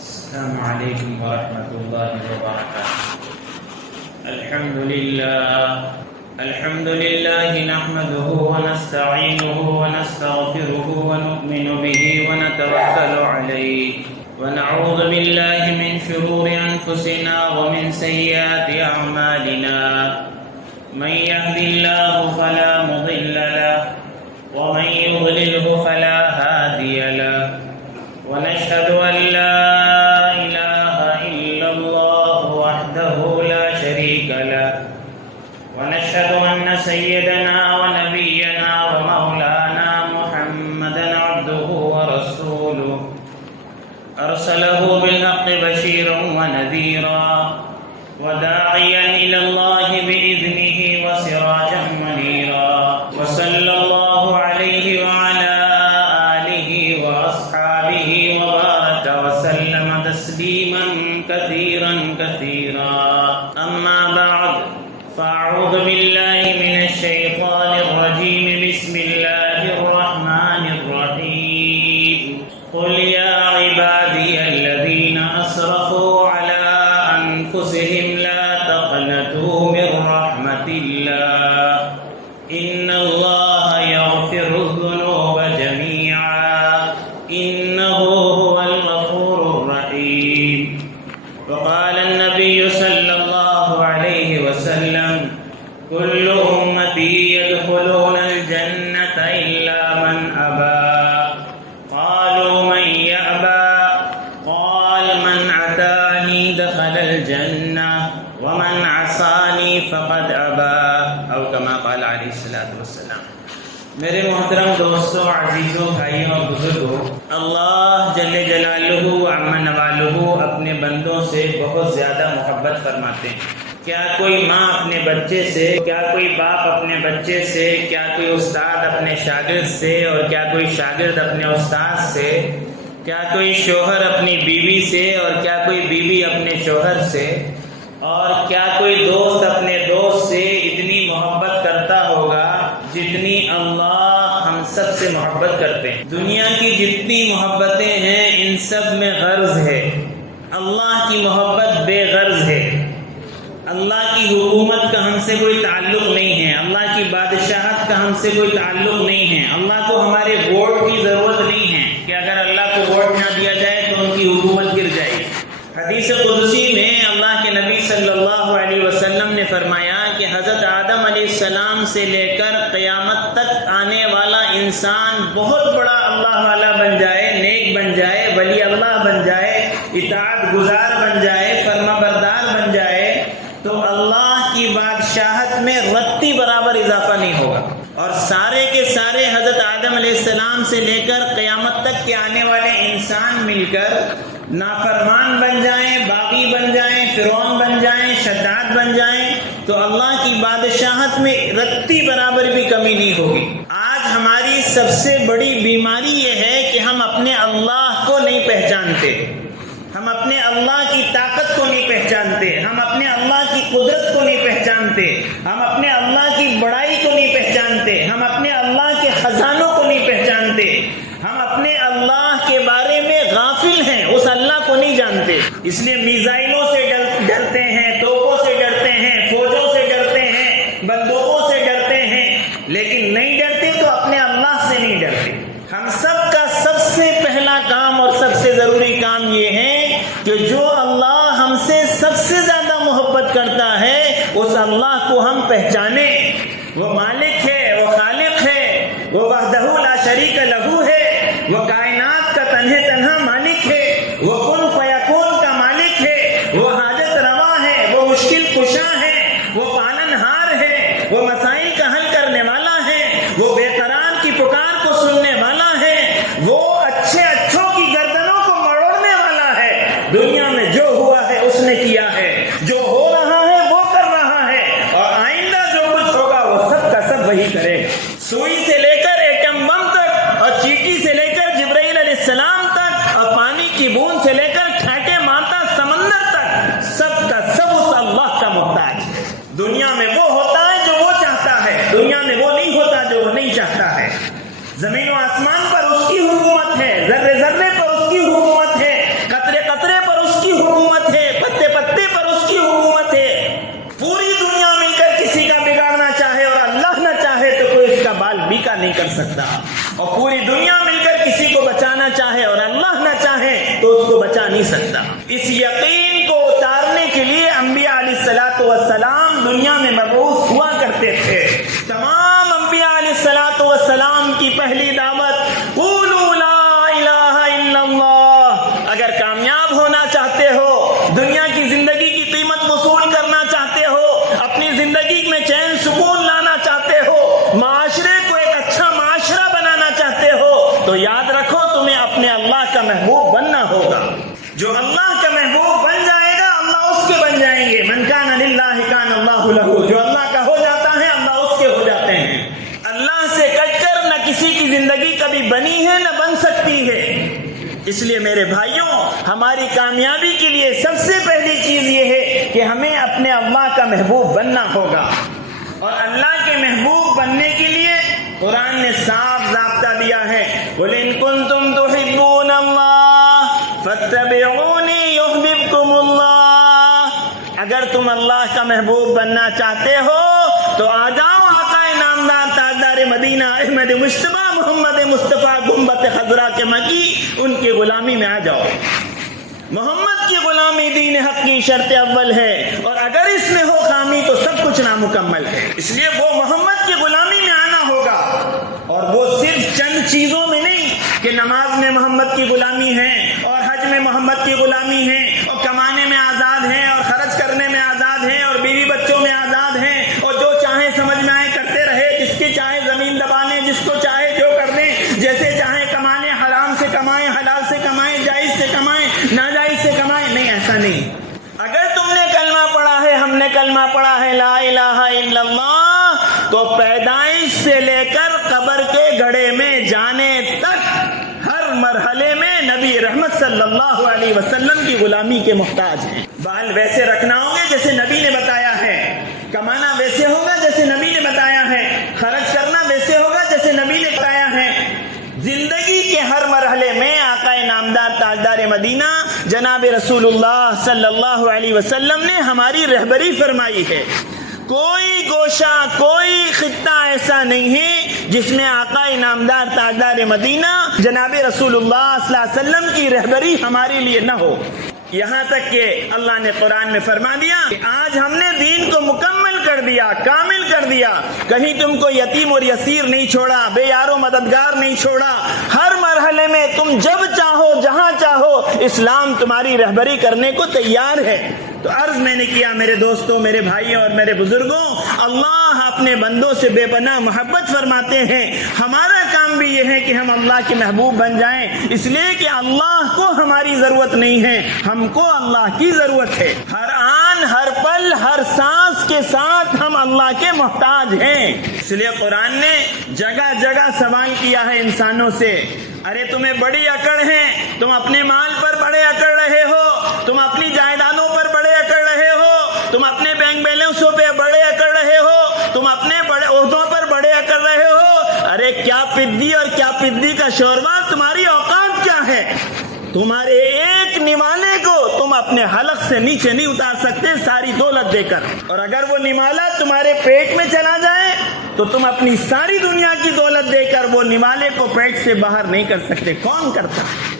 السلام عليكم ورحمة الله وبركاته. الحمد لله نحمده ونستعينه ونستغفره ونؤمن به ونتوكل عليه ونعوذ بالله من شرور أنفسنا ومن سيئات أعمالنا. من يهد الله فلا مضل له ومن يضلله فلا هادي له ونشهد أن لا إله إلا الله وحده لا شريك له ونشهد أن سيدنا ونبينا ومولانا محمدا عبده ورسوله أرسله بالحق بشيرا ونذيرا وداعيا إلى الله بإذنه وسراجا منيرا وصلى الله عليه وعلى آله وأصحابه وبارك وسلم تسليما كثيرا كثيرا. أما بعد فأعوذ بالله من الشيطان الرجيم. بسم الله الرحمن الرحيم. قل يا عبادي الذين أسرفوا على أنفسهم لا تقنطوا من رحمة الله إن الله يغفر الذنوب جميعا إنه هو الغفور الرحيم. وقال النبي صلى الله عليه وسلم كل أمتي يدخلون الجنة إلا من أبى. قالوا من يأبى؟ قال من أتاني دخل الجنة ومن عصاني فقد أبى أو كما قال علیہ الصلوۃ والسلام. میرے محترم دوستوں، عزیزوں، بھائیوں اور بزرگوں، اللہ جل جلالہ عم نوالہ اپنے بندوں سے بہت زیادہ محبت فرماتے ہیں. کیا کوئی ماں اپنے بچے سے، کیا کوئی باپ اپنے بچے سے، کیا کوئی استاد اپنے شاگرد سے، اور کیا کوئی شاگرد اپنے استاد سے، کیا کوئی شوہر اپنی بیوی سے، اور کیا کوئی بیوی اپنے شوہر سے، اور کیا کوئی دوست اپنے دوست سے اتنی محبت کرتا ہوگا جتنی اللہ ہم سب سے محبت کرتے ہیں؟ دنیا کی جتنی محبتیں ہیں ان سب میں غرض ہے. اللہ کی محبت بے غرض ہے. اللہ کی حکومت کا ہم سے کوئی تعلق نہیں ہے. اللہ کی بادشاہت کا ہم سے کوئی تعلق نہیں ہے. اللہ کو ہمارے ووٹ کی ضرورت نہیں ہے کہ اگر اللہ کو ووٹ نہ دیا جائے تو ان کی حکومت گر جائے. حدیث قدسی میں اللہ کے نبی صلی اللہ علیہ وسلم نے فرمایا کہ حضرت آدم علیہ السلام سے لے کر قیامت تک آنے والا انسان بہت بڑا اللہ والا بن جائے، نیک بن جائے، ولی اللہ بن جائے، اطاعت گزار بن جائے، فرما بردار بن جائے، تو اللہ کی بادشاہت میں رتی برابر اضافہ نہیں ہوگا. اور سارے کے سارے حضرت آدم علیہ السلام سے لے کر قیامت تک کے آنے والے انسان مل کر نافرمان بن جائیں، باغی بن جائیں، فرعون بن جائیں، شداد بن جائیں، تو اللہ کی بادشاہت میں رتی برابر بھی کمی نہیں ہوگی. آج ہماری سب سے بڑی بیماری یہ ہے کہ ہم اپنے اللہ کو نہیں پہچانتے، ہم اپنے اللہ کی طاقت کو نہیں پہچانتے، ہم اپنے اللہ کی قدرت کو نہیں پہچانتے، ہم اپنے اللہ کی بڑائی کو نہیں پہچانتے، ہم اپنے اللہ کے خزانوں کو نہیں پہچانتے، ہم اپنے اللہ کے بارے میں غافل ہیں، اس اللہ کو نہیں جانتے. اس لیے میزائلوں سے ڈرتے ہیں، توپوں سے ڈرتے ہیں، فوجوں سے ڈرتے ہیں، بندوقوں سے ڈرتے ہیں، لیکن نہیں ڈرتے تو اپنے اللہ سے نہیں ڈرتے. ہم سب کا سب سے پہلا کام اور سب سے ضروری کام یہ ہے کہ جو اللہ ہم سے سب سے زیادہ محبت کرتا ہے اس اللہ کو ہم پہچانیں. وہ مالک ہے، وہ خالق ہے، وہ وحدہ لا شریک لہ ہے، وہ کائنات کا تنہا مالک ہے، وہ کن فیکون کا مالک ہے، وہ حاجت روا ہے، وہ مشکل کشا ہے، وہ پالن ہار ہے، وہ مسائل کا حل کرنے والا ہے، وہ بے قرار کی پکار کو سننے والا ہے، وہ اچھوں کی گردنوں کو مروڑنے والا ہے. دنیا میں جو ہوا ہے اس نے کیا ہے، جو ہو رہا ہے وہ کر رہا ہے، اور آئندہ جو کچھ ہوگا وہ سب کا سب وہی کرے. سوئی سے لے کر ایٹم بم تک، اور چیٹی سے لے کر جبرائیل علیہ السلام تک، اور پانی کی بوند سے لے کر ٹھاٹے مارتا سمندر تک، سب کا سب اس اللہ کا محتاج. دنیا میں وہ ہوتا ہے جو وہ چاہتا ہے، دنیا میں وہ نہیں ہوتا جو وہ نہیں چاہتا ہے. زمین و آسمان پر اس کی حکومت ہے، ذرے ذرے پر اس کی حکومت ہے، قطرے قطرے سکتا، اور پوری دنیا مل کر کسی کو بچانا چاہے اور اللہ نہ چاہے تو اس کو بچا نہیں سکتا۔ اس یقین کو اتارنے کے لیے انبیاء علیہ الصلوۃ والسلام دنیا میں مبعوث ہوا کرتے تھے۔ تمام انبیاء علیہ الصلوۃ والسلام کی پہلی دعوت قولوا لا الہ الا اللہ۔ اگر کامیاب ہونا چاہتے ہو، دنیا کی زندگی کی قیمت وصول کرنا چاہتے ہو، اپنی زندگی میں چین سکون لانا چاہتے ہو، معاشرے کو ایک اچھا معاشرہ بنانا چاہتے ہو، تو یاد رکھو تمہیں اپنے اللہ کا محبوب بننا ہوگا۔ جو اللہ کا محبوب بن جائے گا اللہ اس کے بن جائیں گے۔ من کان للہ کان اللہ لہ، جو اللہ کا ہو جاتا ہے اللہ اس کے ہو جاتے ہیں۔ اللہ سے کٹ کر نہ کسی کی زندگی کبھی بنی ہے نہ بن سکتی ہے۔ اس لیے میرے بھائیوں، ہماری کامیابی کے لیے سب سے پہلی چیز یہ ہے کہ ہمیں اپنے اللہ کا محبوب بننا ہوگا، اور اللہ کے محبوب بننے کے لیے قرآن نے صاف ضابطہ دیا ہے، قُلْ إِن كُنتُمْ تُحِبُّونَ اللَّهَ فَاتَّبِعُونِي يُحْبِبْكُمُ اللَّهُ۔ اگر تم اللہ کا محبوب بننا چاہتے ہو تو آ جاؤ آقا نامدار تاجدار مدینہ احمد مجتبیٰ محمد مصطفیٰ گنبد خضرا کے مکی ان کی غلامی میں آ جاؤ۔ محمد کی غلامی دین حق کی شرط اول ہے، اور اگر اس میں ہو خامی تو سب کچھ نامکمل ہے۔ اس لیے وہ محمد کی غلامی میں آنا ہوگا، اور وہ صرف چند چیزوں میں نہیں کہ نماز میں محمد کی غلامی ہے، اور حج میں محمد کی غلامی ہے، اور کمانے میں آزاد ہیں، اور خرچ کرنے میں آزاد ہیں، اور بیوی بچوں میں آزاد ہیں، اور جو چاہے سمجھ میں آئے کرتے رہے، جس کی چاہے زمین دبانے، جس کو چاہے جو کر دیں، جیسے چاہے کمانے، حرام سے کمائیں، حلال سے کمائیں، جائز سے کمائیں، ناجائز سے کمائیں۔ نہیں، ایسا نہیں۔ اگر تم نے کلمہ پڑھا ہے، ہم نے کلمہ پڑھا ہے لا الہ الا اللہ، تو پیدائش سے لے کر قبر کے گڑھے میں جانے تک ہر مرحلے میں نبی رحمت صلی اللہ علیہ وسلم کی غلامی کے محتاج ہیں۔ بال ویسے رکھنا ہوگا جیسے نبی نے بتایا ہے، کمانا ویسے ہوگا جیسے نبی نے بتایا ہے، خرچ کرنا ویسے ہوگا جیسے نبی نے بتایا ہے۔ زندگی کے ہر مرحلے میں آقا نامدار تاجدار مدینہ جناب رسول اللہ صلی اللہ علیہ وسلم نے ہماری رہبری فرمائی ہے۔ کوئی گوشہ، کوئی خطہ ایسا نہیں ہے جس میں آقا نامدار تاجدار مدینہ جناب رسول اللہ صلی اللہ علیہ وسلم کی رہبری ہمارے لیے نہ ہو۔ یہاں تک کہ اللہ نے قرآن میں فرما دیا کہ آج ہم نے دین کو مکمل کر دیا، کامل کر دیا، کہیں تم کو یتیم اور یسیر نہیں چھوڑا، بے یار و مددگار نہیں چھوڑا۔ ہر مرحلے میں تم جب چاہو جہاں چاہو اسلام تمہاری رہبری کرنے کو تیار ہے۔ تو عرض میں نے کیا میرے دوستوں، میرے بھائیوں اور میرے بزرگوں، اللہ اپنے بندوں سے بے پناہ محبت فرماتے ہیں۔ ہمارا کام بھی یہ ہے کہ ہم اللہ کے محبوب بن جائیں، اس لیے کہ اللہ کو ہماری ضرورت نہیں ہے، ہم کو اللہ کی ضرورت ہے۔ ہر آن، ہر پل، ہر سانس کے ساتھ ہم اللہ کے محتاج ہیں۔ اس لیے قرآن نے جگہ جگہ سوال کیا ہے انسانوں سے، ارے تمہیں بڑی اکڑ ہے، تم اپنے مال پر بڑے اکڑ رہے ہو، تم اپنی جائیدادوں پر بڑے اکڑ رہے ہو، تم اپنے بینک بیلنسوں پہ بڑے اکڑ رہے ہو، تم اپنے بڑے عہدوں پر بڑے اکڑ رہے ہو۔ ارے کیا پدی اور کیا پدی کا شوربہ، تمہاری اوقات کیا ہے؟ تمہارے ایک نمالے کو تم اپنے حلق سے نیچے نہیں اتار سکتے ساری دولت دے کر، اور اگر وہ نمالہ تمہارے پیٹ میں چلا جائے تو تم اپنی ساری دنیا کی دولت دے کر وہ نمالے کو پیٹ سے باہر نہیں کر سکتے۔ کون کرتا ہے؟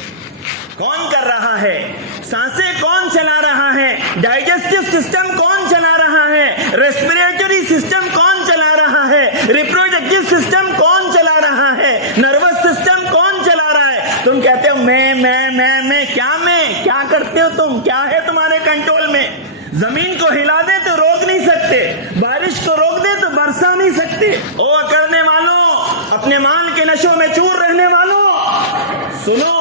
کون کر رہا ہے؟ سانسیں کون چلا رہا ہے؟ ڈائجسٹو سسٹم کون چلا رہا ہے؟ ریسپریٹری سسٹم کون چلا رہا ہے؟ ریپروڈکٹیو سسٹم کون چلا رہا ہے؟ نروس سسٹم کون چلا رہا ہے؟ تم کہتے ہو میں کیا کرتے ہو تم؟ کیا ہے تمہارے کنٹرول میں؟ زمین کو ہلا دے تو روک نہیں سکتے، بارش کو روک دے تو برسا نہیں سکتے۔ او اکڑنے والوں، اپنے مال کے نشوں میں چور رہنے والوں، سنو،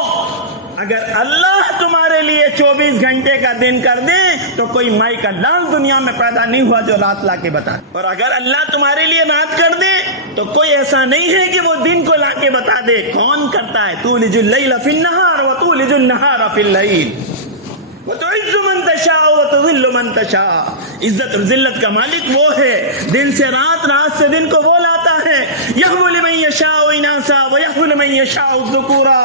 اگر اللہ تمہارے لیے 24 گھنٹے کا دن کر دے تو کوئی مائی کا لال دنیا میں پیدا نہیں ہوا جو رات لا کے بتا، اور اگر اللہ تمہارے لیے رات کر دے تو کوئی ایسا نہیں ہے کہ وہ دن کو لا کے بتا دے۔ کون کرتا ہے؟ تولج اللیل فی النہار وتولج النہار فی اللیل وتعز من تشاء وتذل من تشاء۔ عزت اور ذلت کا مالک وہ ہے، دن سے رات، رات سے دن کو وہ لاتا ہے۔ یحب لمن یشاء اناثا ویحب لمن یشاء الذکورا،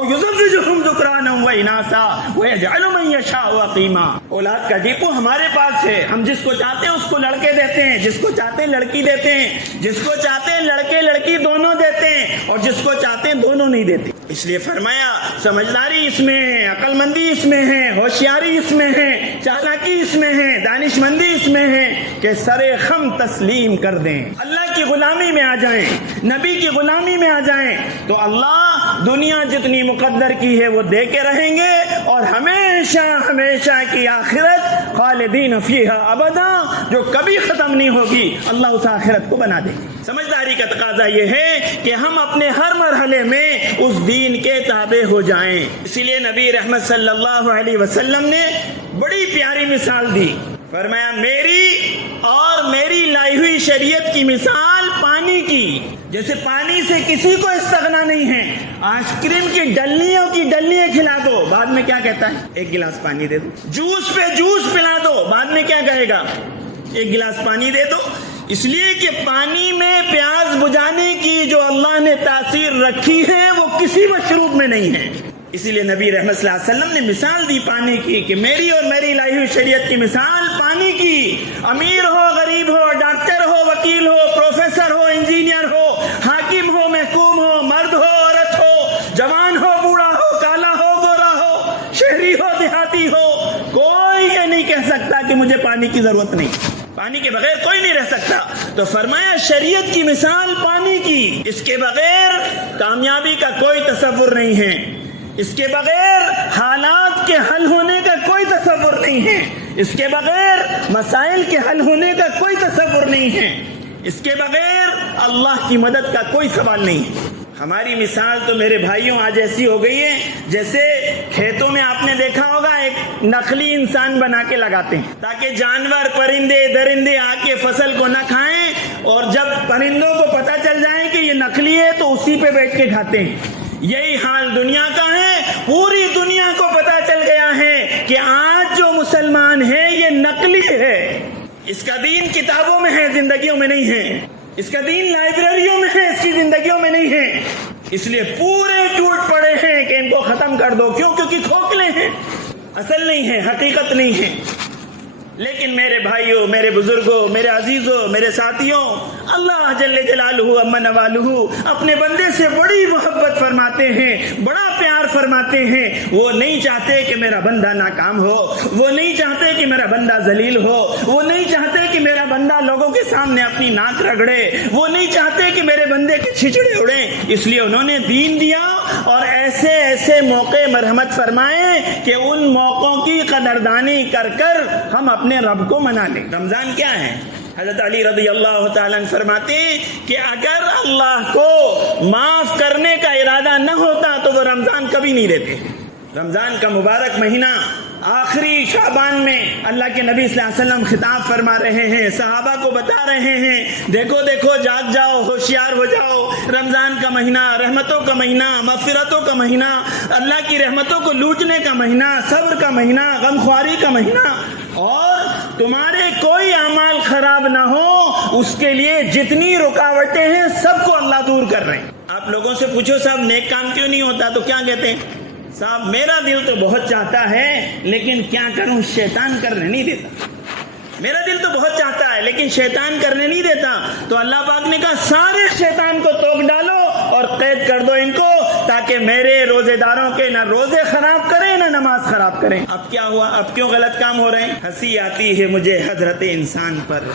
او یزوجہم ذکرانا و اناثا ویجعل من یشاء عقیما. اولاد کا ڈیپو ہمارے پاس ہے. ہم جس کو چاہتے ہیں اس کو لڑکے دیتے ہیں, جس کو چاہتے ہیں لڑکی دیتے ہیں, جس کو چاہتے ہیں لڑکے لڑکی دونوں دیتے ہیں, اور جس کو چاہتے ہیں دونوں نہیں دیتے. اس لیے فرمایا سمجھداری اس میں ہے, عقل مندی اس میں ہے, ہوشیاری اس میں ہے, چالاکی اس میں ہے, دانش مندی اس میں ہے کہ سر خم تسلیم کر دیں, اللہ کی غلامی میں آ جائیں, نبی کی غلامی میں آ جائیں, تو اللہ دنیا جتنی مقدر کی ہے وہ دے کے رہیں گے, اور ہمیشہ ہمیشہ کی آخرت خالدین فیہا ابدا جو کبھی ختم نہیں ہوگی, اللہ اس آخرت کو بنا دے. سمجھداری کا تقاضا یہ ہے کہ ہم اپنے ہر مرحلے میں اس دین کے تابع ہو جائیں. اسی لیے نبی رحمت صلی اللہ علیہ وسلم نے بڑی پیاری مثال دی. فرمایا میری اور میری لائی ہوئی شریعت کی مثال پانی کی. جیسے پانی سے کسی کو استغنا نہیں ہے. آئس کریم کی ڈلیاں کھلا دو, بعد میں کیا کہتا ہے؟ ایک گلاس پانی دے دو. جوس پہ جوس پلا دو, بعد میں کیا کہے گا؟ ایک گلاس پانی دے دو. اس لیے کہ پانی میں پیاس بجھانے کی جو اللہ نے تاثیر رکھی ہے وہ کسی مشروب میں نہیں ہے. اسی لیے نبی رحمت صلی اللہ علیہ وسلم نے مثال دی پانی کی کہ میری اور میری لائی ہوئی شریعت کی مثال پانی کی. امیر ہو, غریب ہو, ڈاکٹر ہو, وکیل ہو, پروفیسر ہو, انجینئر ہو, حاکم ہو, محکوم ہو, مرد ہو, عورت ہو, جوان ہو, بوڑھا ہو, کالا ہو, گورا ہو, شہری ہو, دیہاتی ہو, کوئی یہ نہیں کہہ سکتا کہ مجھے پانی کی ضرورت نہیں. پانی کے بغیر کوئی نہیں رہ سکتا. تو فرمایا شریعت کی مثال پانی کی. اس کے بغیر کامیابی کا کوئی تصور نہیں ہے, اس کے بغیر حالات کے حل ہونے کا کوئی تصور نہیں ہے, اس کے بغیر مسائل کے حل ہونے کا کوئی تصور نہیں ہے, اس کے بغیر اللہ کی مدد کا کوئی سوال نہیں ہے. ہماری مثال تو میرے بھائیوں آج ایسی ہو گئی ہے جیسے کھیتوں میں آپ نے دیکھا ہوگا ایک نقلی انسان بنا کے لگاتے ہیں تاکہ جانور, پرندے, درندے آ کے فصل کو نہ کھائیں, اور جب پرندوں کو پتہ چل جائے کہ یہ نقلی ہے تو اسی پہ بیٹھ کے کھاتے ہیں. یہی حال دنیا کا ہے. پوری دنیا کو پتہ چل گیا ہے کہ آج جو مسلمان ہے یہ نقلی ہے. اس کا دین کتابوں میں ہے, زندگیوں میں نہیں ہے. اس کا دین لائبریریوں میں ہے, اس کی زندگیوں میں نہیں ہے. اس لیے پورے ٹوٹ پڑے ہیں کہ ان کو ختم کر دو. کیوں؟ کیونکہ کھوکھلے ہیں, اصل نہیں ہے, حقیقت نہیں ہے. لیکن میرے بھائیوں, میرے بزرگوں, میرے عزیزوں, میرے ساتھیوں, اللہ جل جلالہ اما نوالہ اپنے بندے سے بڑی محبت فرماتے ہیں, بڑا پیار فرماتے ہیں. وہ نہیں چاہتے کہ میرا بندہ ناکام ہو, وہ نہیں چاہتے کہ میرا بندہ ذلیل ہو, وہ نہیں چاہتے کہ میرا بندہ لوگوں کے سامنے اپنی ناک رگڑے, وہ نہیں چاہتے کہ میرے بندے کے چھچڑے اڑیں. اس لیے انہوں نے دین دیا اور ایسے ایسے موقع مرحمت فرمائے کہ ان موقعوں کی قدردانی کر کر ہم اپنے رب کو منا لیں. رمضان کیا ہے؟ حضرت علی رضی اللہ تعالیٰ عنہ فرماتے ہیں کہ اگر اللہ کو معاف کرنے کا ارادہ نہ ہوتا تو وہ رمضان کبھی نہیں دیتے. رمضان کا مبارک مہینہ آخری شعبان میں اللہ کے نبی صلی اللہ علیہ وسلم خطاب فرما رہے ہیں, صحابہ کو بتا رہے ہیں دیکھو دیکھو جاگ جاؤ, ہوشیار ہو جاؤ. رمضان کا مہینہ رحمتوں کا مہینہ, مغفرتوں کا مہینہ, اللہ کی رحمتوں کو لوٹنے کا مہینہ, صبر کا مہینہ, غمخواری کا مہینہ, اور تمہارے کوئی اعمال خراب نہ ہو اس کے لیے جتنی رکاوٹیں ہیں سب کو اللہ دور کر رہے ہیں. آپ لوگوں سے پوچھو صاحب نیک کام کیوں نہیں ہوتا, تو کیا کہتے ہیں؟ صاحب میرا دل تو بہت چاہتا ہے لیکن کیا کروں, شیطان کرنے نہیں دیتا. میرا دل تو بہت چاہتا ہے لیکن شیطان کرنے نہیں دیتا. تو اللہ پاک نے کہا سارے شیطان کو توک ڈالو اور قید کر دو ان کو, تاکہ میرے روزے داروں کے نہ روزے خراب کریں نہ نماز خراب کریں. اب کیا ہوا؟ اب کیوں غلط کام ہو رہے ہیں؟ ہنسی آتی ہے مجھے حضرت انسان پر,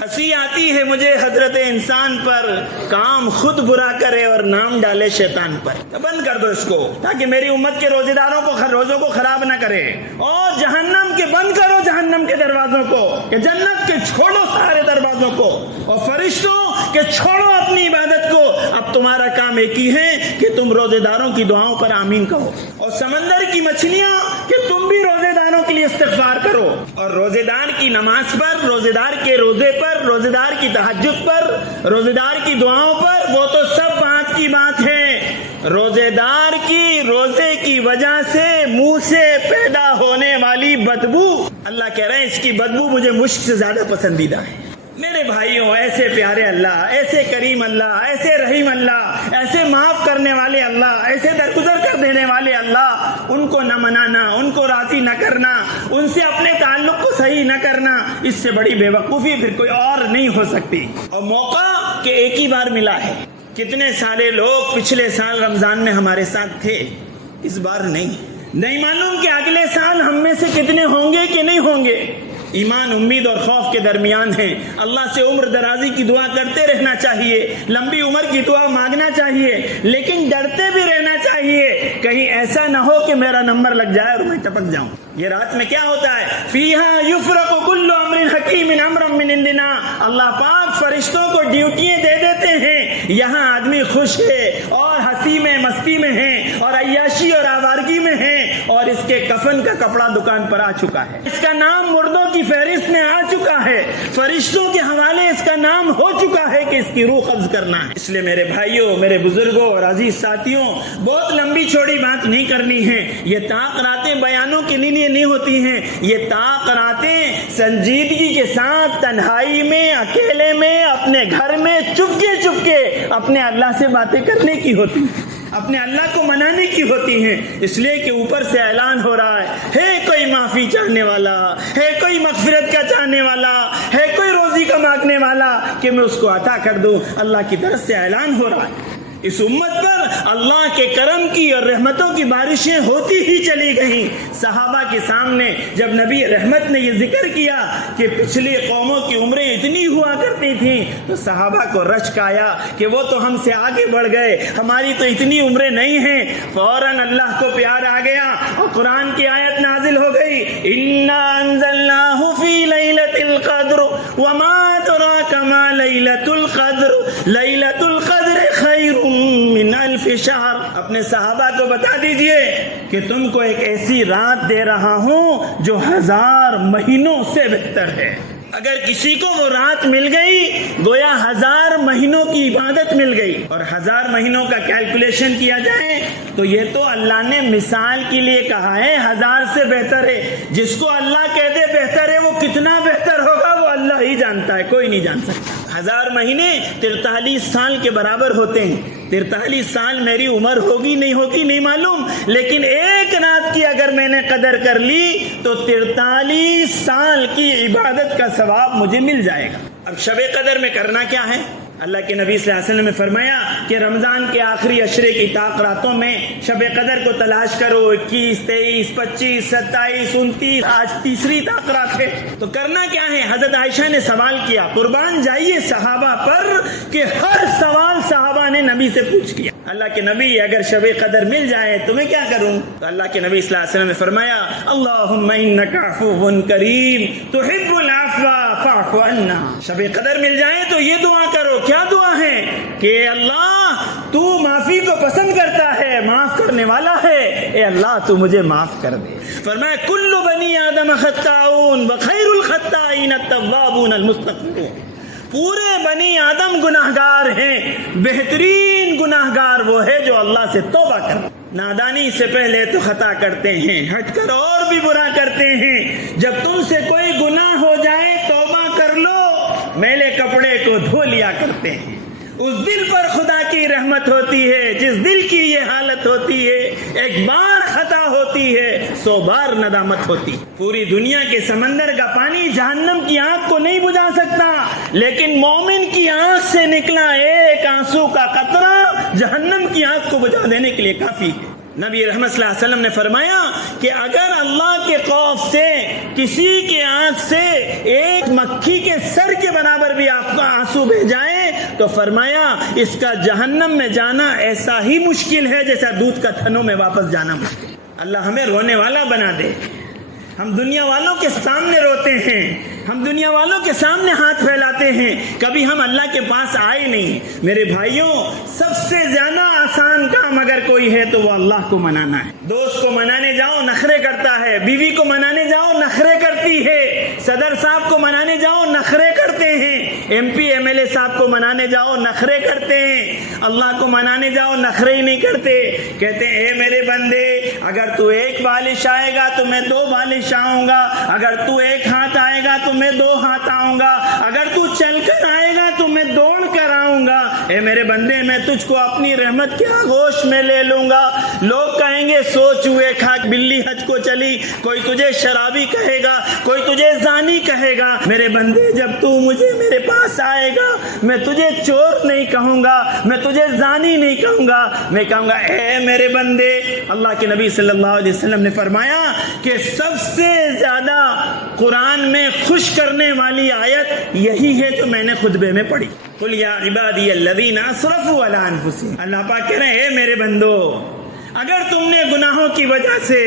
ہنسی آتی ہے مجھے حضرت انسان پر, کام خود برا کرے اور نام ڈالے شیطان پر. بند کر دو اس کو تاکہ میری امت کے روزے داروں کو روزوں کو خراب نہ کرے. اور جہنم کے بند کرو, جہنم کے دروازوں کو, کہ جنت کے چھوڑو سارے دروازوں کو, اور فرشتوں کہ چھوڑو اپنی عبادت کو. اب تمہارا کام ایک ہی ہے کہ تم روزے داروں کی دعاؤں پر آمین کہو, اور سمندر کی مچھلیاں کہ تم بھی روزے داروں کے لیے استغفار کرو, اور روزے دار کی نماز پر, روزے دار کے روزے پر, روزے دار کی تہجد پر, روزے دار کی دعاؤں پر, وہ تو سب بات کی بات ہے. روزے دار کی روزے کی وجہ سے منہ سے پیدا ہونے والی بدبو, اللہ کہہ رہے ہیں اس کی بدبو مجھے مشک سے زیادہ پسندیدہ ہے. میرے بھائیوں، ایسے پیارے اللہ، ایسے کریم اللہ، ایسے رحیم اللہ، ایسے معاف کرنے والے اللہ، ایسے درگزر کر دینے والے اللہ، ان کو نہ منانا، ان کو راضی نہ کرنا، ان سے اپنے تعلق کو صحیح نہ کرنا، اس سے بڑی بے وقوفی پھر کوئی اور نہیں ہو سکتی۔ اور موقع کہ ایک ہی بار ملا ہے۔ کتنے سارے لوگ پچھلے سال رمضان میں ہمارے ساتھ تھے، اس بار نہیں معلوم کہ اگلے سال ہم میں سے کتنے ہوں گے کہ نہیں ہوں گے۔ ایمان امید اور خوف کے درمیان ہے۔ اللہ سے عمر درازی کی دعا کرتے رہنا چاہیے، لمبی عمر کی دعا مانگنا چاہیے، لیکن ڈرتے بھی رہنا چاہیے کہیں ایسا نہ ہو کہ میرا نمبر لگ جائے اور میں ٹپک جاؤں۔ یہ رات میں کیا ہوتا ہے؟ فیہا یفرق کل امر حکیم امرا من عندنا، اللہ پاک فرشتوں کو ڈیوٹیاں دے دیتے ہیں۔ یہاں آدمی خوش ہے اور ہنسی میں مستی میں ہے اور عیاشی اور آوارگی میں ہے، اور اس کے کفن کا کپڑا دکان پر آ چکا ہے، اس کا نام مردوں کی فہرست میں آ چکا ہے، فرشتوں کے حوالے اس کا نام ہو چکا ہے کہ اس کی روح قبض کرنا ہے۔ اس لیے میرے بھائیوں، میرے بزرگوں اور عزیز ساتھیوں، بہت لمبی چوڑی بات نہیں کرنی ہے۔ یہ طاق راتیں بیانوں کے لیے نہیں ہوتی ہیں، یہ طاق راتیں سنجیدگی کے ساتھ تنہائی میں، اکیلے میں، اپنے گھر میں چپ کے اپنے اللہ سے باتیں کرنے کی ہوتی ہیں، اپنے اللہ کو منانے کی ہوتی ہیں۔ اس لیے کہ اوپر سے اعلان ہو رہا ہے کوئی معافی چاہنے والا ہے، کوئی مغفرت کا چاہنے والا ہے، کوئی روزی کا مانگنے والا کہ میں اس کو عطا کر دوں۔ اللہ کی طرف سے اعلان ہو رہا ہے۔ اس امت پر اللہ کے کرم کی اور رحمتوں کی بارشیں ہوتی ہی چلی گئیں۔ صحابہ کے سامنے جب نبی رحمت نے یہ ذکر کیا کہ پچھلی قوموں کی عمریں اتنی ہوا کرتی تھیں، تو صحابہ کو رشک آیا کہ وہ تو ہم سے آگے بڑھ گئے، ہماری تو اتنی عمریں نہیں ہیں۔ فوراً اللہ کو پیار آ گیا اور قرآن کی آیت نازل ہو گئی، اِنَّا أَنزَلْنَاهُ فِي لَيْلَةِ الْقَدْرِ وَمَا أَدْرَاكَ مَا لَيْلَةُ الْقَدْرِ لَيْلَةُ الْقَدْرِ خَيْرٌ من الف شہر۔ اپنے صحابہ کو بتا دیجئے کہ تم کو ایک ایسی رات دے رہا ہوں جو 1000 مہینوں سے بہتر ہے۔ اگر کسی کو وہ رات مل گئی گویا 1000 مہینوں کی عبادت مل گئی، اور 1000 مہینوں کا کیلکولیشن کیا جائے تو یہ تو اللہ نے مثال کے لیے کہا ہے، 1000 سے بہتر ہے۔ جس کو اللہ کہتے بہتر ہے وہ کتنا بہتر ہوگا وہ اللہ ہی جانتا ہے، کوئی نہیں جان سکتا۔ 1000 مہینے 43 سال کے برابر ہوتے ہیں۔ 43 سال میری عمر ہوگی نہیں معلوم، لیکن ایک رات کی اگر میں نے قدر کر لی تو 43 سال کی عبادت کا ثواب مجھے مل جائے گا۔ اب شب قدر میں کرنا کیا ہے؟ اللہ کے نبی صلی اللہ علیہ وسلم نے فرمایا کہ رمضان کے آخری عشرے کی طاق راتوں میں شب قدر کو تلاش کرو۔ 21، 23، 25، 27، 29، آج تیسری طاق رات ہے۔ تو کرنا کیا ہے؟ حضرت عائشہ نے سوال کیا، قربان جائیے صحابہ پر کہ ہر سوال صحابہ نے نبی سے پوچھ کیا، اللہ کے نبی اگر شب قدر مل جائے تو میں کیا کروں؟ تو اللہ کے نبی صلی اللہ علیہ وسلم نے فرمایا، اللہم انک عفو کریم تحب العفو فاعف عنا۔ شب قدر مل جائے تو یہ دعا کرو۔ کیا دعا ہے؟ کہ اللہ تو معافی کو پسند کرتا ہے، معاف کرنے والا ہے، اے اللہ تو مجھے معاف کر دے۔ فرمایا کل بنی آدم خطاؤن وخیر الخطائین التوابون المستغفرون۔ پورے بنی آدم گناہگار ہیں، بہترین گناہگار وہ ہے جو اللہ سے توبہ کرتا۔ نادانی سے پہلے تو خطا کرتے ہیں، ہٹ کر اور بھی برا کرتے ہیں۔ جب تم سے کوئی گناہ ہو جائے توبہ کر لو، میلے کپڑے کو دھو لیا کرتے ہیں۔ اس دل پر خدا کی رحمت ہوتی ہے جس دل کی یہ حالت ہوتی ہے، ایک بار خطا ہوتی ہے 100 بار ندامت ہوتی۔ پوری دنیا کے سمندر کا پانی جہنم کی آنکھ کو نہیں بجھا سکتا، لیکن مومن کی آنکھ سے نکلا ایک آنسو کا قطرہ جہنم کی آنکھ کو بجھا دینے کے لیے کافی ہے۔ نبی رحمت صلی اللہ علیہ وسلم نے فرمایا کہ اگر اللہ کے خوف سے کسی کے آنکھ سے ایک مکھی کے سر کے برابر بھی آپ کا آنسو بہ جائے تو فرمایا اس کا جہنم میں جانا ایسا ہی مشکل ہے جیسا دودھ کا تھنوں میں واپس جانا مشکل۔ اللہ ہمیں رونے والا بنا دے۔ ہم دنیا والوں کے سامنے روتے ہیں، ہم دنیا والوں کے سامنے ہاتھ پھیلاتے ہیں، کبھی ہم اللہ کے پاس آئے نہیں۔ میرے بھائیوں، سب سے زیادہ آسان کام اگر کوئی ہے تو وہ اللہ کو منانا ہے۔ دوست کو منانے جاؤ نخرے کرتا ہے، بیوی کو منانے جاؤ نخرے کرتی ہے، صدر صاحب کو منانے جاؤ نخرے کرتے ہیں، MP MLA صاحب کو منانے جاؤ نخرے کرتے ہیں, اللہ کو منانے جاؤ نخرے ہی نہیں کرتے. کہتے ہیں اے میرے بندے اگر تو ایک بالش آئے گا تو میں 2 بالش آؤں گا, اگر تو ایک ہاتھ آئے گا تو میں 2 ہاتھ آؤں گا, اگر تو چل کر آئے گا تو میں دوڑ کر آؤں گا. اے میرے بندے میں تجھ کو اپنی رحمت کے آغوش میں لے لوں گا. لوگ کہیں گے سو چوہے کھا بلی حج کو چلی, کوئی تجھے شرابی کہے گا, کوئی تجھے زانی کہے گا. میرے بندے جب تو مجھے میرے پاس آئے گا میں تجھے چور نہیں کہوں گا, میں تجھے زانی نہیں کہوں گا, میں کہوں گا اے میرے بندے. اللہ کے نبی صلی اللہ علیہ وسلم نے فرمایا کہ سب سے زیادہ قرآن میں خوش کرنے والی آیت یہی ہے جو میں نے خطبے میں پڑھی. قل یا عبادی الذین اسرفوا علی انفسہم. اللہ پاک کہہ رہے ہیں اے میرے بندو اگر تم نے گناہوں کی وجہ سے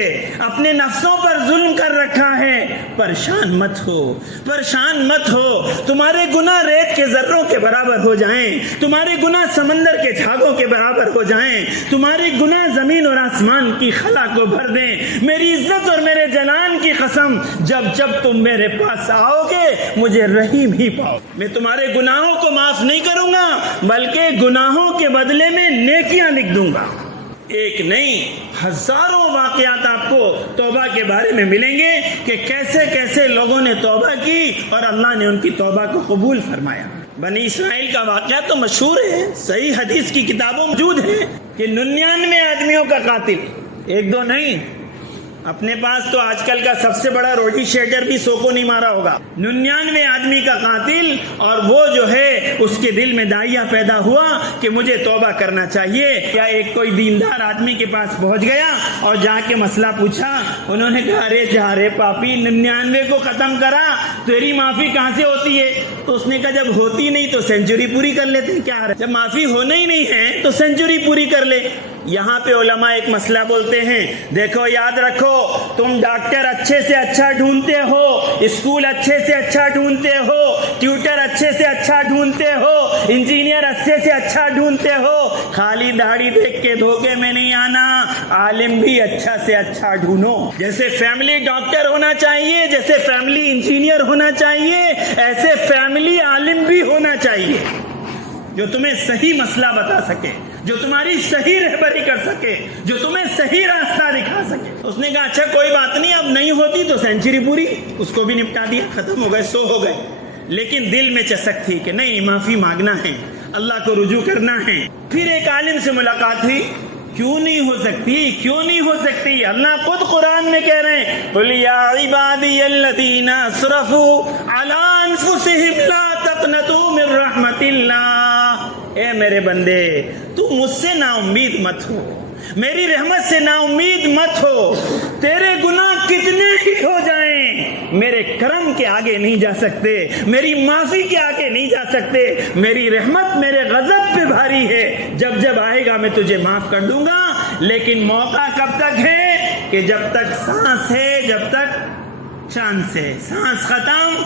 اپنے نفسوں پر ظلم کر رکھا ہے پریشان مت ہو, پریشان مت ہو. تمہارے گناہ ریت کے ذروں کے برابر ہو جائیں, تمہارے گناہ سمندر کے جھاگوں کے برابر ہو جائیں, تمہارے گناہ زمین اور آسمان کی خلا کو بھر دیں. میری عزت اور میرے جلال کی قسم جب جب تم میرے پاس آؤ گے مجھے رحیم ہی پاؤ. میں تمہارے گناہوں کو معاف نہیں کروں گا بلکہ گناہوں کے بدلے میں نیکیاں لکھ دوں گا. ایک نہیں ہزاروں واقعات آپ کو توبہ کے بارے میں ملیں گے کہ کیسے کیسے لوگوں نے توبہ کی اور اللہ نے ان کی توبہ کو قبول فرمایا. بنی اسرائیل کا واقعہ تو مشہور ہے, صحیح حدیث کی کتابوں موجود ہے کہ 99 آدمیوں کا قاتل, 1-2 نہیں, اپنے پاس تو آج کل کا سب سے بڑا روٹی شیٹر بھی 100 کو نہیں مارا ہوگا. 99 آدمی کا قاتل, اور وہ جو ہے اس کے دل میں داعیہ پیدا ہوا کہ مجھے توبہ کرنا چاہیے. کیا ایک کوئی دیندار آدمی کے پاس پہنچ گیا اور جا کے مسئلہ پوچھا. انہوں نے کہا ارے جا رے پاپی 99 کو ختم کرا, تیری معافی کہاں سے ہوتی ہے. تو اس نے کہا جب ہوتی نہیں تو سینچری پوری کر لیتے, کیا جب معافی ہونا ہی نہیں ہے تو سینچری پوری کر لے. یہاں پہ علماء ایک مسئلہ بولتے ہیں, دیکھو یاد رکھو تم ڈاکٹر اچھے سے اچھا ڈھونڈتے ہو, اسکول اچھے سے اچھا ڈھونڈتے ہو, ٹیوٹر اچھے سے اچھا ڈھونڈتے ہو, انجینئر اچھے سے اچھا ڈھونڈتے ہو, خالی داڑھی دیکھ کے دھوکے میں نہیں آنا, عالم بھی اچھا سے اچھا ڈھونڈو. جیسے فیملی ڈاکٹر ہونا چاہیے, جیسے فیملی انجینئر ہونا چاہیے, ایسے فیملی عالم بھی ہونا چاہیے جو تمہیں صحیح مسئلہ بتا سکے, جو تمہاری صحیح رہبری کر سکے, جو تمہیں صحیح راستہ دکھا سکے. اس نے کہا اچھا کوئی بات نہیں, اب نہیں ہوتی تو سینچری پوری, اس کو بھی نپٹا دیا, ختم ہو گئے, 100 ہو گئے. لیکن دل میں چسک تھی کہ نہیں معافی مانگنا ہے, اللہ کو رجوع کرنا ہے. پھر ایک عالم سے ملاقات ہوئی, کیوں نہیں ہو سکتی, کیوں نہیں ہو سکتی. اللہ خود قرآن میں کہہ رہے ہیں قل یا عبادی الذین اسرفوا علی انفسہم لا تقنطوا من رحمت اللہ. اے میرے بندے تو مجھ سے نا امید مت ہو, میری رحمت سے نا امید مت ہو. تیرے گناہ کتنے ہی ہو جائیں میرے کرم کے آگے نہیں جا سکتے, میری معافی کے آگے نہیں جا سکتے. میری رحمت میرے غضب پہ بھاری ہے, جب جب آئے گا میں تجھے معاف کر دوں گا. لیکن موقع کب تک ہے کہ جب تک سانس ہے, جب تک چانس ہے. سانس ختم,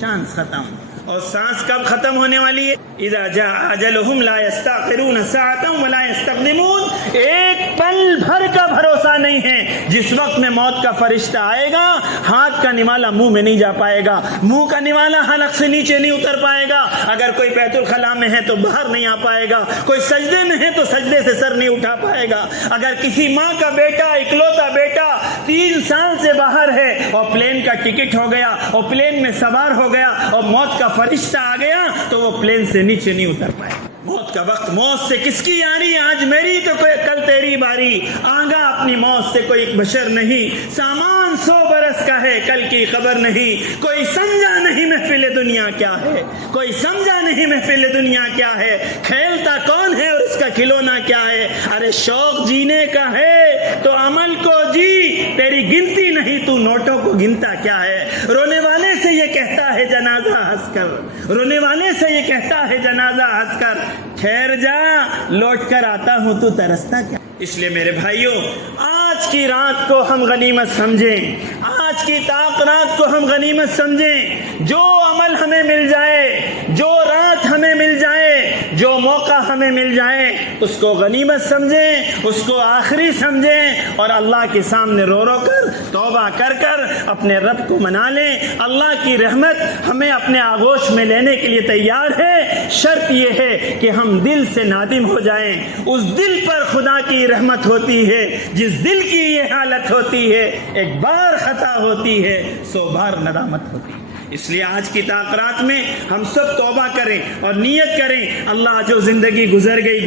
چانس ختم. اور سانس کب ختم ہونے والی ہے؟ اذا جاء اجلهم لا يستأخرون ساعة ولا يستقدمون. ایک پل بھر کا بھروسہ نہیں ہے. جس وقت میں موت کا فرشتہ آئے گا ہاتھ کا نوالا منہ میں نہیں جا پائے گا, منہ کا نوالا حلق سے نیچے نہیں اتر پائے گا. اگر کوئی بیت الخلاء میں ہے تو باہر نہیں آ پائے گا, کوئی سجدے میں ہے تو سجدے سے سر نہیں اٹھا پائے گا. اگر کسی ماں کا بیٹا, اکلوتا بیٹا 3 سال سے باہر ہے اور پلین کا ٹکٹ ہو گیا اور پلین میں سوار ہو گیا اور موت کا فرشتہ آ گیا تو وہ پلین سے نیچے نہیں اتر پائے. موت کا وقت, موت سے کس کی یاری, آج میری تو کل تیری باری. آگاہ اپنی موت سے کوئی بشر نہیں, سامان 100 برس کا ہے, کل کی خبر نہیں. کوئی سمجھا نہیں محفل دنیا کیا ہے, کوئی سمجھا نہیں محفل دنیا کیا ہے. کھیلتا کون ہے اور اس کا کھلونا کیا ہے. ارے شوق جینے کا ہے تو عمل کو جی, تیری گنتی نہیں تو نوٹوں کو گنتا کیا ہے. رونے والے سے یہ کہتا ہے جنازہ ہنس کر, رونے والے سے یہ کہتا ہے جنازہ ہنس کر, ٹھہر جا لوٹ کر آتا ہوں تو ترستا کیا. اس لیے میرے بھائیوں آج کی رات کو ہم غنیمت سمجھیں, آج کی طاق رات کو ہم غنیمت سمجھیں. جو عمل ہمیں مل جائے, جو رات ہمیں مل جائے, جو موقع ہمیں مل جائے, اس کو غنیمت سمجھیں، اس کو آخری سمجھیں اور اللہ کے سامنے رو رو کر توبہ کر کر اپنے رب کو منا لیں۔ اللہ کی رحمت ہمیں اپنے آغوش میں لینے کے لیے تیار ہے، شرط یہ ہے کہ ہم دل سے نادم ہو جائیں۔ اس دل پر خدا کی رحمت ہوتی ہے جس دل کی یہ حالت ہوتی ہے، ایک بار خطا ہوتی ہے 100 بار ندامت ہوتی ہے۔ اس لیے آج کی تاخیرات میں ہم سب توبہ کریں اور نیت کریں، اللہ جو زندگی گزر گئی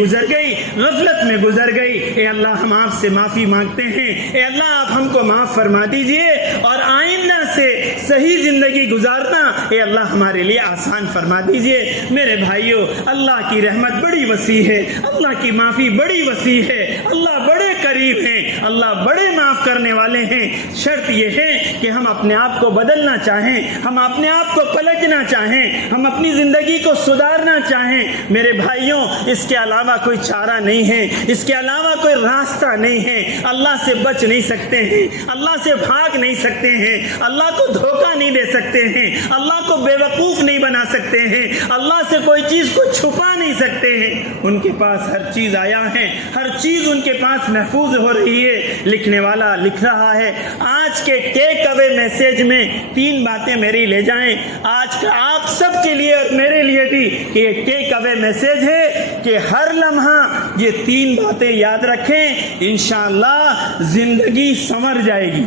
غفلت میں گزر گئی، اے اللہ ہم آپ سے معافی مانگتے ہیں، اے اللہ آپ ہم کو معاف فرما دیجئے اور آئندہ سے صحیح زندگی گزارنا اے اللہ ہمارے لیے آسان فرما دیجئے۔ میرے بھائیوں، اللہ کی رحمت بڑی وسیع ہے، اللہ کی معافی بڑی وسیع ہے، اللہ بڑے قریب ہیں، اللہ بڑے معاف کرنے والے ہیں۔ شرط یہ ہے کہ ہم اپنے آپ کو بدلنا چاہیں، ہم اپنے آپ کو پلٹنا چاہیں، ہم اپنی زندگی کو سدھارنا چاہیں۔ میرے بھائیوں، اس کے علاوہ کوئی چارہ نہیں ہے، اس کے علاوہ کوئی راستہ نہیں ہے۔ اللہ سے بچ نہیں سکتے ہیں، اللہ سے بھاگ نہیں سکتے ہیں، اللہ کو دھوکہ نہیں دے سکتے ہیں، اللہ کو بے وقوف نہیں بنا سکتے ہیں، اللہ سے کوئی چیز کو چھپا نہیں سکتے ہیں۔ ان کے پاس ہر چیز آیا ہے، ہر چیز ان کے پاس محفوظ ہو رہی ہے۔ لکھنے والا لکھ رہا ہے، آج کے ٹیک اوے میسج میں 3 باتیں میری لے جائیں آج کا آپ سب کے لیے اور میرے لیے بھی، کہ یہ ٹیک اوے میسج ہے کہ ہر لمحہ یہ 3 باتیں یاد رکھیں، انشاءاللہ زندگی سنور جائے گی۔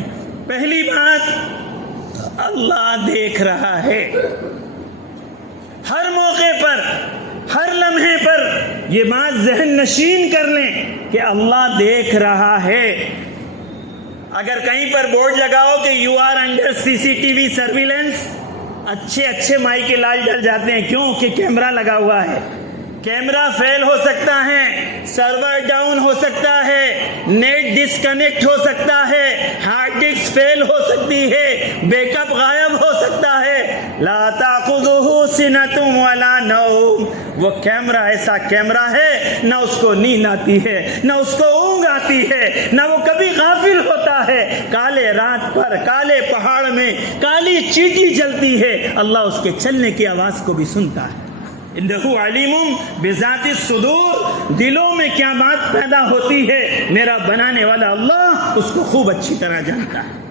پہلی بات، اللہ دیکھ رہا ہے، ہر موقع پر ہر لمحے پر یہ بات ذہن نشین کر لیں کہ اللہ دیکھ رہا ہے۔ اگر کہیں پر بورڈ لگاؤ کہ you are under CCTV surveillance, اچھے مائی کے لال ڈل جاتے ہیں، کیوں کہ کیمرہ لگا ہوا ہے۔ کیمرہ فیل ہو سکتا ہے، سرور ڈاؤن ہو سکتا ہے، نیٹ ڈسکنیکٹ ہو سکتا ہے، ہارڈ ڈسک فیل ہو سکتی ہے، بیک اپ غائب ہو سکتا ہے۔ لا تأخذہ سنۃ ولا نوم، وہ کیمرہ ایسا کیمرہ ہے، نہ اس کو نیند آتی ہے، نہ اس کو اونگ آتی ہے، نہ وہ کبھی غافل ہوتا ہے۔ کالے رات پر کالے پہاڑ میں کالی چیٹی جلتی ہے، اللہ اس کے چلنے کی آواز کو بھی سنتا ہے۔ انہ علیم بذات الصدور، دلوں میں کیا بات پیدا ہوتی ہے میرا بنانے والا اللہ اس کو خوب اچھی طرح جانتا ہے۔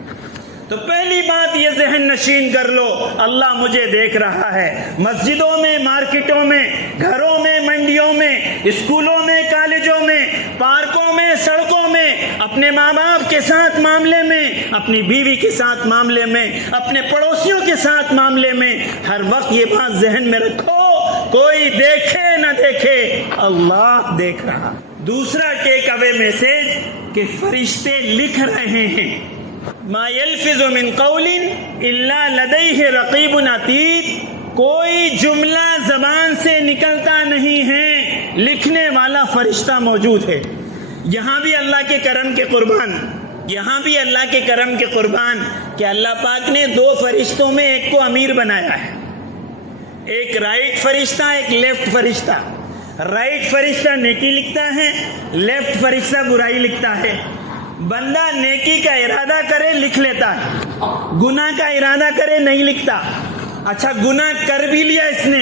تو پہلی بات یہ ذہن نشین کر لو، اللہ مجھے دیکھ رہا ہے۔ مسجدوں میں، مارکیٹوں میں، گھروں میں، منڈیوں میں، اسکولوں میں، کالجوں میں، پارکوں میں، سڑکوں میں، اپنے ماں باپ کے ساتھ معاملے میں، اپنی بیوی کے ساتھ معاملے میں، اپنے پڑوسیوں کے ساتھ معاملے میں، ہر وقت یہ بات ذہن میں رکھو، کوئی دیکھے نہ دیکھے اللہ دیکھ رہا۔ دوسرا ٹیک اوے میسج کہ فرشتے لکھ رہے ہیں، ما یلفظ من قول الا لدیہ رقیب عتید، کوئی جملہ زبان سے نکلتا نہیں ہے، لکھنے والا فرشتہ موجود ہے۔ یہاں بھی اللہ کے کرم کے قربان، یہاں بھی اللہ کے کرم کے قربان کہ اللہ پاک نے 2 فرشتوں میں ایک کو امیر بنایا ہے، ایک رائٹ فرشتہ، ایک لیفٹ فرشتہ۔ رائٹ فرشتہ نیکی لکھتا ہے، لیفٹ فرشتہ برائی لکھتا ہے۔ بندہ نیکی کا ارادہ کرے لکھ لیتا ہے، گناہ کا ارادہ کرے نہیں لکھتا۔ اچھا گناہ کر بھی لیا اس نے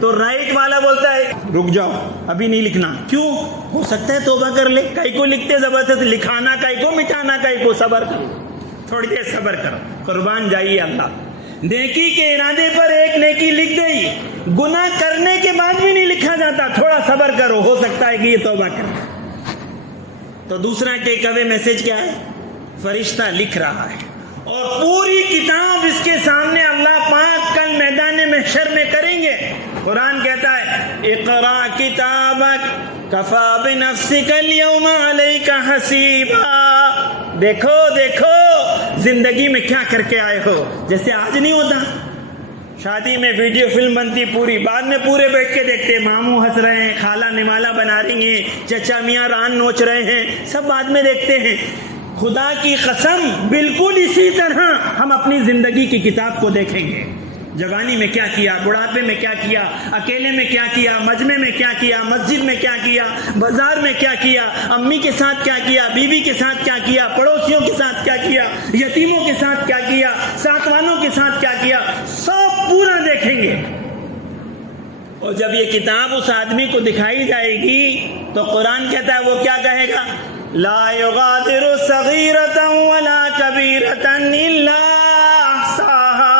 تو رائٹ والا بولتا ہے رک جاؤ ابھی نہیں لکھنا، کیوں؟ ہو سکتا ہے توبہ کر لے، کئی کو لکھتے زبردست، لکھانا کئی کو، مٹانا کئی کو، صبر کرو، تھوڑی دیر صبر کرو، قربان جائیے اللہ۔ نیکی کے ارادے پر ایک نیکی لکھ گئی، گناہ کرنے کے بعد بھی نہیں لکھا جاتا، تھوڑا صبر کرو، ہو سکتا ہے کہ یہ توبہ کرے۔ تو دوسرا ٹیک اوے میسج کیا ہے؟ فرشتہ لکھ رہا ہے، اور پوری کتاب اس کے سامنے اللہ پاک کل میدان محشر میں کریں گے۔ قرآن کہتا ہے اقرا کتابک کفا بنفسک اليوم علیک حسیبا، دیکھو دیکھو زندگی میں کیا کر کے آئے ہو۔ جیسے آج نہیں ہوتا شادی میں ویڈیو فلم بنتی پوری، بعد میں پورے بیٹھ کے دیکھتے، ماموں ہنس رہے ہیں، خالہ نمالہ بنا رہی ہیں، چچا میاں ران نوچ رہے ہیں، سب بعد میں دیکھتے ہیں۔ خدا کی قسم بالکل اسی طرح ہم اپنی زندگی کی کتاب کو دیکھیں گے۔ جوانی میں کیا کیا، بڑھاپے میں کیا کیا، اکیلے میں کیا کیا، مجمع میں کیا کیا، مسجد میں کیا کیا، بازار میں کیا کیا، امی کے ساتھ کیا کیا، بیوی کے ساتھ کیا کیا، پڑوسیوں کے ساتھ کیا کیا، یتیموں کے ساتھ کیا کیا، ساتھ والوں کے ساتھ کیا کیا، سب پورا دیکھیں گے۔ اور جب یہ کتاب اس آدمی کو دکھائی جائے گی تو قرآن کہتا ہے وہ کیا کہے گا؟ لا یغادر صغیرۃ ولا کبیرۃ الا احصاها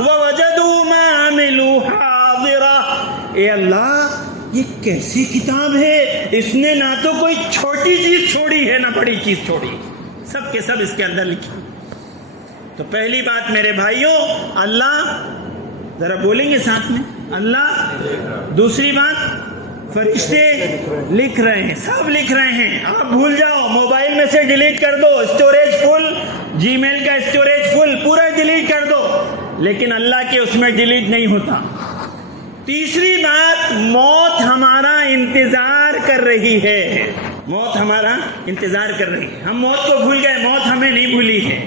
ووجدوا ما عملوا حاضرا۔ اے اللہ، یہ کیسی کتاب ہے، اس نے نہ تو کوئی چھوٹی چیز چھوڑی ہے نہ بڑی چیز چھوڑی، سب کے سب اس کے اندر لکھی۔ تو پہلی بات میرے بھائیوں، اللہ، ذرا بولیں گے ساتھ میں، اللہ۔ دوسری بات، فرشتے لکھ رہے ہیں، سب لکھ رہے ہیں۔ آپ بھول جاؤ، موبائل میں سے ڈیلیٹ کر دو، اسٹوریج فل، جی میل کا اسٹوریج فل، پورا ڈیلیٹ کر دو، لیکن اللہ کے اس میں ڈیلیٹ نہیں ہوتا۔ تیسری بات، موت ہمارا انتظار کر رہی ہے، موت ہمارا انتظار کر رہی ہے۔ ہم موت کو بھول گئے، موت ہمیں نہیں بھولی ہے۔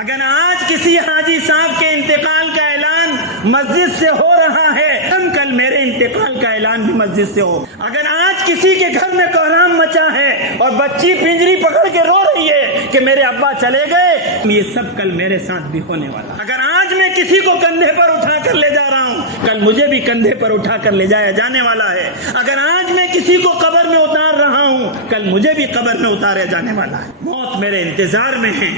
اگر آج کسی حاجی صاحب کے انتقال کا اعلان مسجد سے ہو رہا ہے، ہم کل میرے انتقال کا اعلان بھی مسجد سے ہو۔ اگر آج کسی کے گھر میں کوہرام مچا ہے اور بچی پنجری پکڑ کے رو رہی ہے کہ میرے ابا چلے گئے، یہ سب کل میرے ساتھ بھی ہونے والا۔ اگر آج میں کسی کو کندھے پر اٹھا کر لے جا رہا ہوں، کل مجھے بھی کندھے پر اٹھا کر لے جایا جانے والا ہے۔ اگر آج میں کسی کو قبر میں اتار رہا ہوں، کل مجھے بھی قبر میں اتارا جانے والا ہے۔ موت میرے انتظار میں ہے،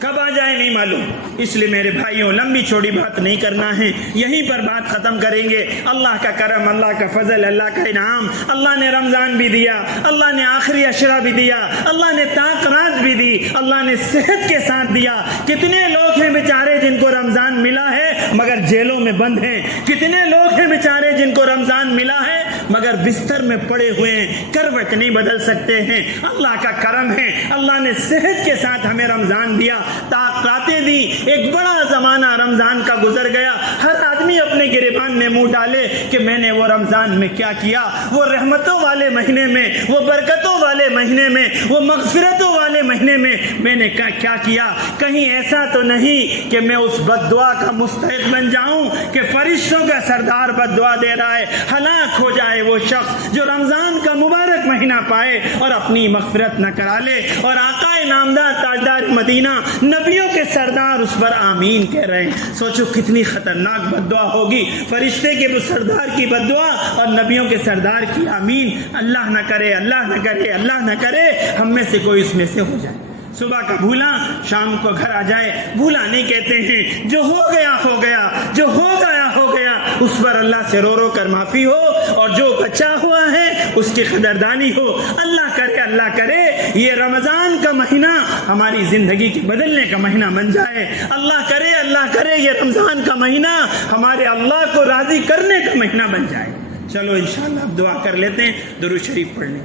کب آ جائے نہیں معلوم۔ اس لیے میرے بھائیوں، لمبی چوڑی بات نہیں کرنا ہے، یہیں پر بات ختم کریں گے۔ اللہ کا کرم، اللہ کا فضل، اللہ کا انعام، اللہ نے رمضان بھی دیا، اللہ نے آخری عشرہ بھی دیا، اللہ نے طاقت بھی دی، اللہ نے صحت کے ساتھ دیا۔ کتنے لوگ ہیں بیچارے جن کو رمضان ملا ہے مگر جیلوں میں بند ہیں، کتنے لوگ ہیں بیچارے جن کو رمضان ملا ہے مگر بستر میں پڑے ہوئے ہیں، کروٹ نہیں بدل سکتے ہیں۔ اللہ کا کرم ہے، اللہ نے صحت کے ساتھ ہمیں رمضان دیا، طاقتیں دی۔ ایک بڑا زمانہ رمضان کا گزر گیا، ہر آدمی اپنے گریبان میں منہ ڈالے کہ میں نے وہ رمضان میں کیا کیا، وہ رحمتوں والے مہینے میں، وہ برکتوں والے مہینے میں، وہ مغفرتوں والے مہینے میں میں نے کیا کیا۔ کہیں ایسا تو نہیں کہ میں اس بد دعا کا مستحق بن جاؤں کہ فرشتوں کا سردار بد دعا دے رہا ہے، ہلاک ہو جائے وہ شخص جو رمضان کا مبارک مہینہ پائے اور اپنی مغفرت نہ کرا لے۔ اور آقا نامدار تاجدار مدینہ، نبیوں کے سردار اس پر آمین کہہ رہے ہیں۔ سوچو کتنی خطرناک بد دعا ہوگی، فرشتے کے سردار کی بد دعا اور نبیوں کے سردار کی آمین۔ اللہ نہ کرے، اللہ نہ کرے، اللہ نہ کرے ہم میں سے کوئی اس میں سے ہو جائے۔ صبح کا بھولا شام کو گھر آ جائے، بھولا نہیں کہتے ہیں، جو ہو گیا ہو گیا، جو ہو گیا ہو گیا، اس پر اللہ سے رو رو کر معافی ہو، اور جو بچا ہوا ہے اس کی قدردانی ہو۔ اللہ کرے یہ رمضان کا مہینہ ہماری زندگی کے بدلنے کا مہینہ بن جائے۔ اللہ کرے یہ رمضان کا مہینہ ہمارے اللہ کو راضی کرنے کا مہینہ بن جائے۔ چلو انشاءاللہ اب دعا کر لیتے ہیں، درود شریف پڑھ لیں۔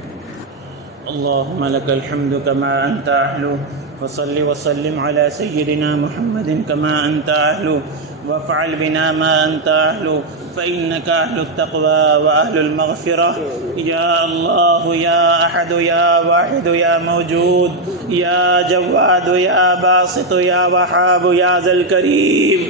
اللهم لك الحمد كما أنت أهل، وصل وسلم على سيدنا محمد كما أنت أهل، وافعل بنا ما أنت أهل، فإنك أهل التقوى وأهل المغفرة۔ يا الله يا أحد يا واحد يا موجود يا جواد يا باسط يا وهاب يا ذا الكريم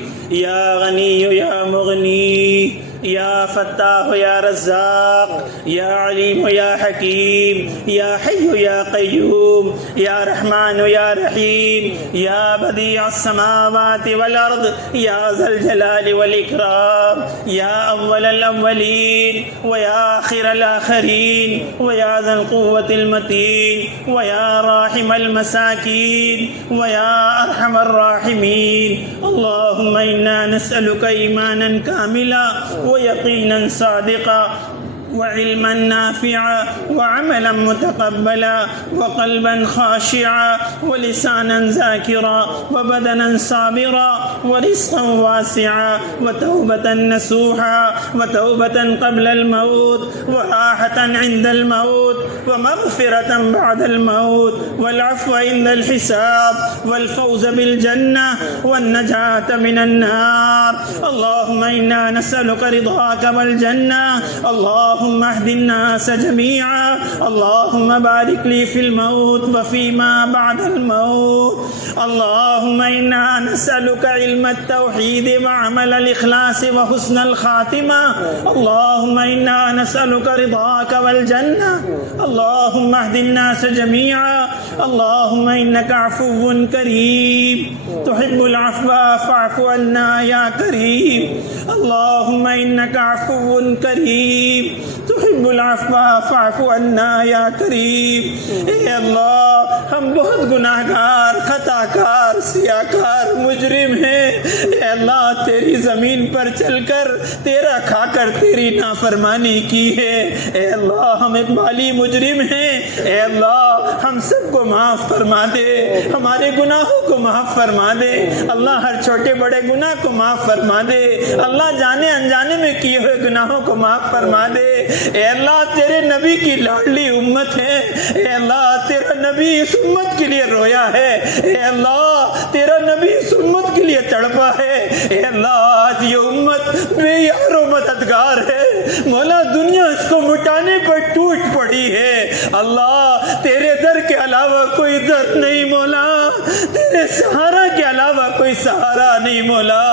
يا غني يا مغني يا فتاح يا رزاق يا عليم يا حكيم يا حي يا قيوم يا رحمن يا رحيم يا بديع السماوات والأرض يا ذا الجلال والإكرام يا أول الأولين ويا آخر الآخرين ويا ذا القوة المتين ويا راحم المساكين ويا أرحم الراحمين۔ اللهم إنا نسألك إيمانا كاملا ويقينا صادقا وعلما نافعا وعملا متقبلا وقلبا خاشعا ولسانا ذاكرا وبدنا صابرا ورزقا واسعا وتوبة نصوحا وتوبة قبل الموت وراحة عند الموت ومغفرة بعد الموت والعفو عند الحساب والفوز بالجنة والنجاة من النار۔ اللهم إنا نسألك رضاك والجنة، اللهم اهد الناس جميعا، اللهم بارك لي في الموت وفيما بعد الموت۔ اللهم إنا نسألك علم التوحيد وعمل الإخلاص وحسن الخاتمة، اللهم إنا نسألك رضاك والجنة، اللهم اهد الناس جميعا، اللهم إنك عفو كريم تحب العفو فاعف عنا يا كريم۔ اللہم انکا عفو کریم تحب العفو فاعف عنا یا کریم۔ اے اللہ ہم بہت گناہ گار، خطا کار، سیاہ کار، مجرم ہیں۔ اے اللہ تیری زمین پر چل کر، تیرا کھا کر تیری نافرمانی کی ہے۔ اے اللہ ہم ایک مالی مجرم ہیں۔ اے اللہ ہم سب کو معاف فرما دے، ہمارے گناہوں کو معاف فرما دے۔ اللہ ہر چھوٹے بڑے گناہ کو معاف فرما دے۔ اللہ جانے انجانے میں کیے ہوئے گناہوں کو معاف فرما دے۔ اے اللہ تیرے نبی کی لاڈلی امت ہے۔ اے اللہ تیرا نبی اس امت کے لیے رویا ہے۔ اے اللہ تیرا نبی اس امت کے لیے تڑپا ہے۔ اے اللہ آج یہ امت بے یار و مددگار ہے۔ مولا دنیا اس کو مٹانے پر ٹوٹ پڑی ہے۔ اللہ تیرے در کے علاوہ کوئی در نہیں مولا، تیرے سہارا کے علاوہ کوئی سہارا نہیں مولا۔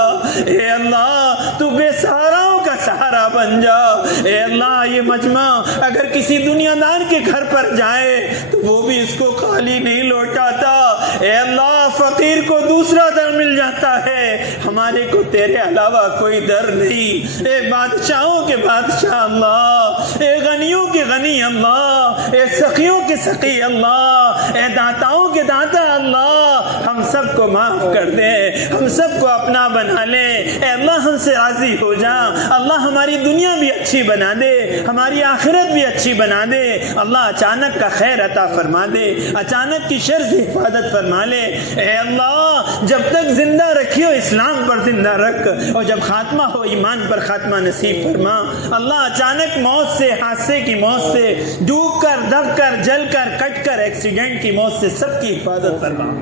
اے اللہ تو بے سہاراؤں کا سہارا بن جا۔ اے اللہ یہ مجمع اگر کسی دنیا دار کے گھر پر جائے تو وہ بھی اس کو خالی نہیں لوٹاتا۔ اے اللہ فقیر کو دوسرا در مل جاتا ہے، ہمارے کو تیرے علاوہ کوئی در نہیں۔ اے بادشاہوں کے بادشاہ اللہ، اے غنیوں کے غنی اللہ، اے سخیوں کے سخی اللہ، اے داتاؤں کے داتا اللہ، ہم سب کو معاف کر دے، ہم سب کو اپنا بنا لے۔ اے اللہ ہم سے راضی ہو جا۔ اللہ ہماری دنیا بھی اچھی بنا دے، ہماری آخرت بھی اچھی بنا دے۔ اللہ اچانک کا خیر عطا فرما دے، اچانک کی شر سے حفاظت فرما لے۔ اے اللہ جب تک زندہ رکھیو اسلام پر زندہ رکھ، اور جب خاتمہ ہو ایمان پر خاتمہ نصیب فرما۔ اللہ اچانک موت سے، حادثے کی موت سے، ڈوب کر، دب کر، جل کر، کٹ کر، ایکسیڈنٹ کی موت سے سب کی حفاظت فرما۔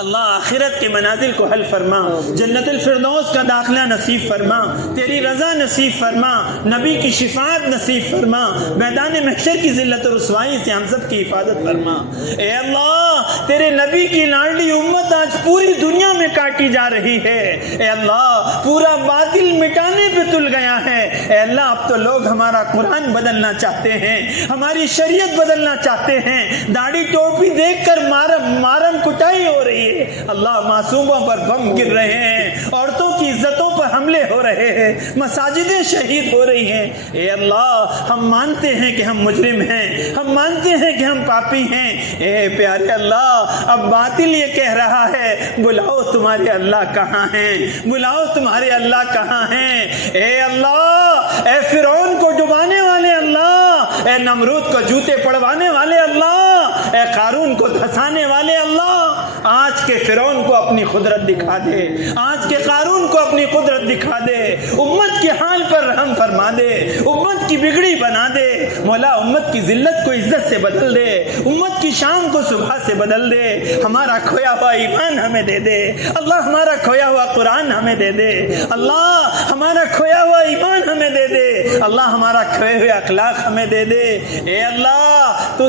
اللہ آخرت کے منازل کو حل فرما، جنت الفردوس کا داخلہ نصیب فرما، تیری رضا نصیب فرما، نبی کی شفاعت نصیب فرما، میدان محشر کی ذلت و رسوائی سے ہم سب کی حفاظت فرما۔ اے اللہ تیرے نبی کی لاڈلی امت آج پوری دنیا میں کاٹی جا رہی ہے۔ اے اللہ پورا باطل مٹانے پہ تل گیا ہے۔ اے اللہ اب تو لوگ ہمارا قرآن بدلنا چاہتے ہیں، ہماری شریعت بدلنا چاہتے ہیں، داڑھی ٹوپی دیکھ کر مارم کٹائی ہو رہی ہے۔ اللہ معصوموں پر بم گر رہے ہیں، عورتوں کی عزتوں پر حملے ہو رہے ہیں، مساجدیں شہید ہو رہی ہیں۔ اے اللہ ہم مانتے ہیں کہ ہم مجرم ہیں، ہم مانتے ہیں کہ ہم پاپی ہیں۔ اے پیارے اللہ اب باطل یہ کہہ رہا ہے بلاؤ تمہارے اللہ کہاں ہیں، بلاؤ تمہارے اللہ کہاں ہیں۔ اے اللہ اے فرعون کو ڈبانے والے اللہ، اے نمرود کو جوتے پڑوانے والے اللہ، اے قارون کو دھسانے والے اللہ، آج کے فرعون کو اپنی قدرت دکھا دے، آج کے قارون کو اپنی قدرت دکھا دے، امت کے حال پر رحم فرما دے، امت کی بگڑی بنا دے مولا، امت کی ذلت کو عزت سے بدل دے، امت کی شام کو صبح سے بدل دے، ہمارا کھویا ہوا ایمان ہمیں دے دے اللہ، ہمارا کھویا ہوا قرآن ہمیں دے دے اللہ، ہمارا کھویا ہوا ایمان ہمیں دے دے اللہ، ہمارا کھوئے ہوئے اخلاق ہمیں دے دے۔ اے اللہ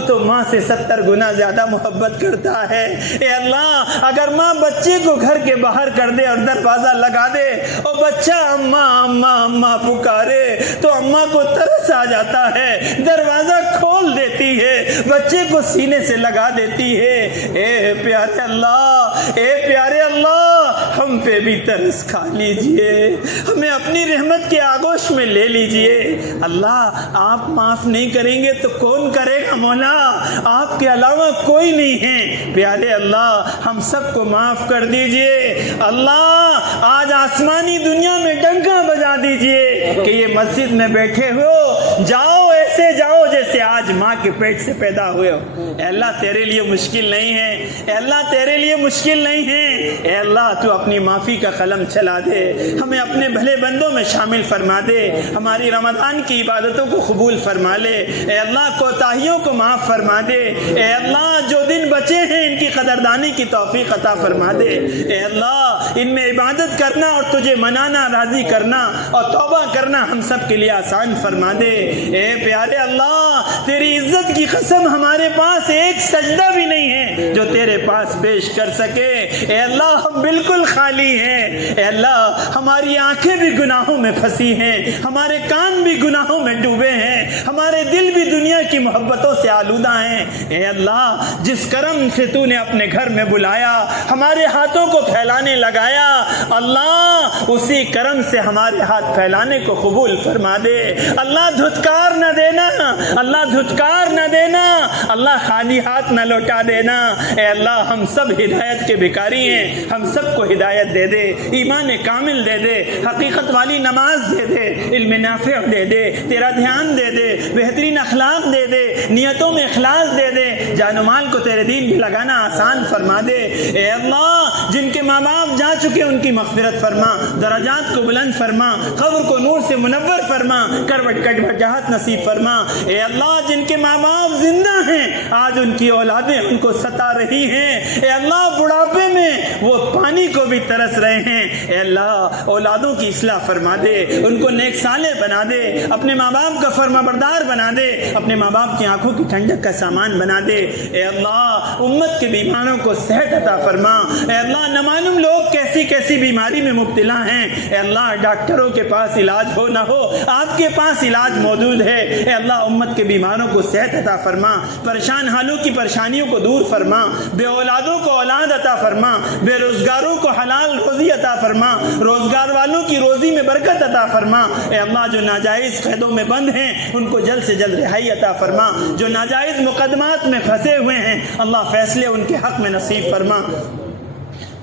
تو ماں سے 70 گنا زیادہ محبت کرتا ہے۔ اے اللہ اگر ماں بچے کو گھر کے باہر کر دے اور دروازہ لگا دے اور بچہ اماں اماں اماں پکارے تو اماں کو ترس آ جاتا ہے، دروازہ کھول دیتی ہے، بچے کو سینے سے لگا دیتی ہے۔ اے پیارے اللہ، اے پیارے اللہ ہم پہ بھی ترس کھا لیجئے، ہمیں اپنی رحمت کے آغوش میں لے لیجئے۔ اللہ آپ معاف نہیں کریں گے تو کون کرے گا مولا، آپ کے علاوہ کوئی نہیں ہے۔ پیارے اللہ ہم سب کو معاف کر دیجئے اللہ، آج آسمانی دنیا میں ڈنکا بجا دیجئے کہ یہ مسجد میں بیٹھے ہو جاؤ، ایسے جاؤ جیسے آج ماں کے پیٹ سے پیدا ہوئے ہو۔ اے اللہ تیرے لیے مشکل نہیں ہے، اے اللہ تیرے لیے مشکل نہیں ہے۔ اے اللہ تو اپنی معافی کا قلم چلا دے، ہمیں اپنے بھلے بندوں میں شامل فرما دے، ہماری رمضان کی عبادتوں کو قبول فرما لے۔ اے اللہ کوتاہیوں کو معاف فرما دے۔ اے اللہ جو دن بچے ہیں ان کی قدردانی کی توفیق عطا فرما دے۔ اے اللہ ان میں عبادت کرنا اور تجھے منانا، راضی کرنا اور توبہ کرنا ہم سب کے لیے آسان فرما دے۔ اے پیارے اللہ تیری عزت کی قسم ہمارے پاس ایک سجدہ بھی نہیں ہے جو تیرے پاس پیش کر سکے۔ اے اللہ ہم بالکل خالی ہیں۔ اے اللہ ہماری آنکھیں بھی گناہوں میں پھنسی ہیں، ہمارے کان بھی گناہوں میں ڈوبے ہیں، ہمارے دل بھی دنیا کی محبتوں سے آلودہ ہیں۔ اے اللہ جس کرم سے تو نے اپنے گھر میں بلایا، ہمارے ہاتھوں کو پھیلانے لگایا، اللہ اسی کرم سے ہمارے ہاتھ پھیلانے کو قبول فرما دے۔ اللہ دھتکار نہ دینا، اللہ دھتکار نہ دینا، اللہ خالی ہاتھ نہ لوٹا دینا۔ اے اللہ ہم سب ہدایت کے بھکاری ہیں، ہم سب کو ہدایت دے دے، ایمان کامل دے دے، حقیقت والی نماز دے دے، علم نافع دے دے، تیرا دھیان دے دے، بہترین اخلاق دے دے، نیتوں میں اخلاص دے دے، جان و مال کو تیرے دین میں لگانا آسان فرما دے۔ اے اللہ جن کے ماں باپ جا چکے ان کی مغفرت فرما، درجات کو بلند فرما، قبر کو نور سے منور فرما، کروٹ کٹ جہت نصیب فرما۔ اے اللہ جن کے ماں باپ زندہ ہیں آج ان کی اولادیں ان کو ستا رہی ہیں، اے اللہ بڑھاپے میں وہ پانی کو بھی ترس رہے ہیں، اے اللہ اولادوں کی اصلاح فرما دے، ان کو نیک صالح بنا دے، اپنے ماں باپ کا فرما بردار بنا دے، اپنے ماں باپ کی آنکھوں کی ٹھنڈک کا سامان بنا دے۔ اے اللہ امت کے بیماروں کو صحت عطا فرما۔ اے اللہ نہ معلوم لوگ کیسی کیسی بیماری میں مبتلا ہیں، اے اللہ ڈاکٹروں کے پاس علاج ہو نہ ہو آپ کے پاس علاج موجود ہے۔ اے اللہ امت کے بیماروں کو صحت عطا فرما، پریشان حالوں کی پریشانیوں کو دور فرما، بے اولادوں کو اولاد عطا فرما، بے روزگاروں کو حلال روزی عطا فرما، روزگار والوں کی روزی میں برکت عطا فرما۔ اے اللہ جو ناجائز قیدوں میں بند ہیں ان کو جلد سے جلد رہائی عطا فرما، جو ناجائز مقدمات میں پھنسے ہوئے ہیں اللہ فیصلے ان کے حق میں نصیب فرما۔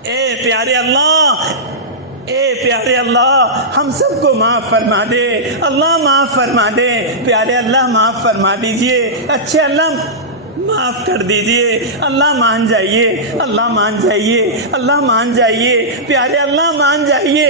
اے پیارے اللہ، اے پیارے اللہ ہم سب کو معاف فرما دے، اللہ معاف فرما دے، پیارے اللہ معاف فرما دیجئے، اچھے اللہ معاف کر دیجئے، اللہ مان جائیے، اللہ مان جائیے، اللہ مان جائیے، پیارے اللہ مان جائیے۔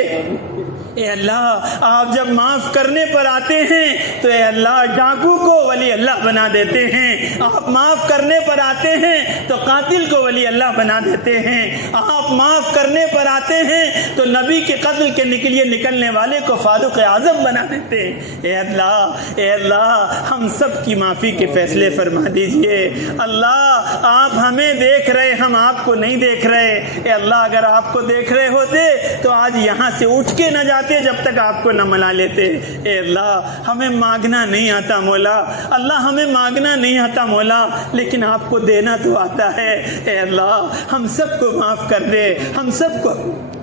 اے اللہ آپ جب معاف کرنے پر آتے ہیں تو اے اللہ ڈاکو کو ولی اللہ بنا دیتے ہیں، آپ معاف کرنے پر آتے ہیں تو قاتل کو ولی اللہ بنا دیتے ہیں، آپ معاف کرنے پر آتے ہیں تو نبی کے قتل کے لیے نکلنے والے کو فاروق اعظم بنا دیتے ہیں۔ اے اللہ ہم سب کی معافی کے فیصلے فرما دیجئے۔ اللہ آپ ہمیں دیکھ رہے، ہم آپ کو نہیں دیکھ رہے۔ اے اللہ اگر آپ کو دیکھ رہے ہوتے تو آج یہاں سے اٹھ کے نہ جاتے جب تک آپ کو نہ ملا لیتے۔ اے اللہ ہمیں مانگنا نہیں آتا مولا، اللہ ہمیں مانگنا نہیں آتا مولا، لیکن آپ کو دینا تو آتا ہے۔ اے اللہ ہم سب کو معاف کر دے، ہم سب کو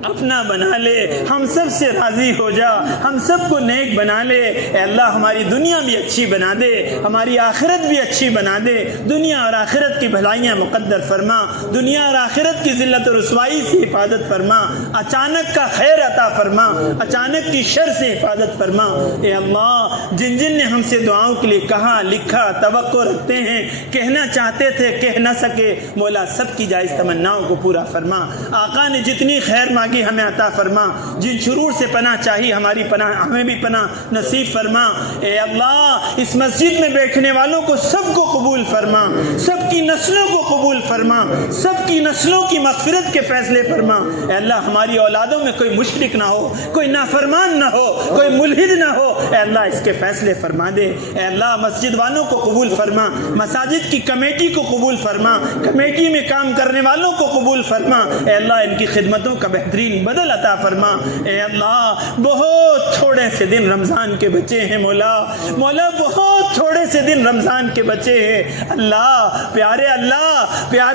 اپنا بنا لے، ہم سب سے راضی ہو جا، ہم سب کو نیک بنا لے۔ اے اللہ ہماری دنیا بھی اچھی بنا دے، ہماری آخرت بھی اچھی بنا دے، دنیا اور آخرت کی بھلائیاں مقدر فرما، دنیا اور آخرت کی ذلت و رسوائی سے حفاظت فرما، اچانک کا خیر عطا فرما، اچانک کی شر سے حفاظت فرما۔ اے اللہ جن جن نے ہم سے دعاؤں کے لیے کہا لکھا توقع رکھتے ہیں، کہنا چاہتے تھے کہہ نہ سکے، مولا سب کی جائز تمناؤں کو پورا فرما۔ آقا نے جتنی خیر مانگی ہمیں عطا فرما، جن شرور سے پناہ چاہی ہماری پناہ ہمیں بھی پناہ نصیب فرما۔ اے اللہ اس مسجد میں بیٹھنے والوں کو سب کو قبول فرما، سب کی نسلوں کو قبول فرما، سب کی نسلوں کی مغفرت کے فیصلے فرما۔ اے اللہ ہماری اولادوں میں کوئی مشرک نہ ہو، کوئی نافرمان نہ ہو، کوئی ملحد نہ ہو، اے اللہ اس کے فیصلے فرما دے۔ اے اللہ مسجد والوں کو قبول فرما، مساجد کی کمیٹی کو قبول فرما، کمیٹی میں کام کرنے والوں کو قبول فرما۔ اے اللہ ان کی خدمتوں کا بہترین بدل عطا فرما۔ اے اللہ بہت تھوڑے سے دن رمضان کے بچے ہیں مولا، مولا بہت تھوڑے سے دن رمضان کے بچے ہیں۔ اللہ پیارے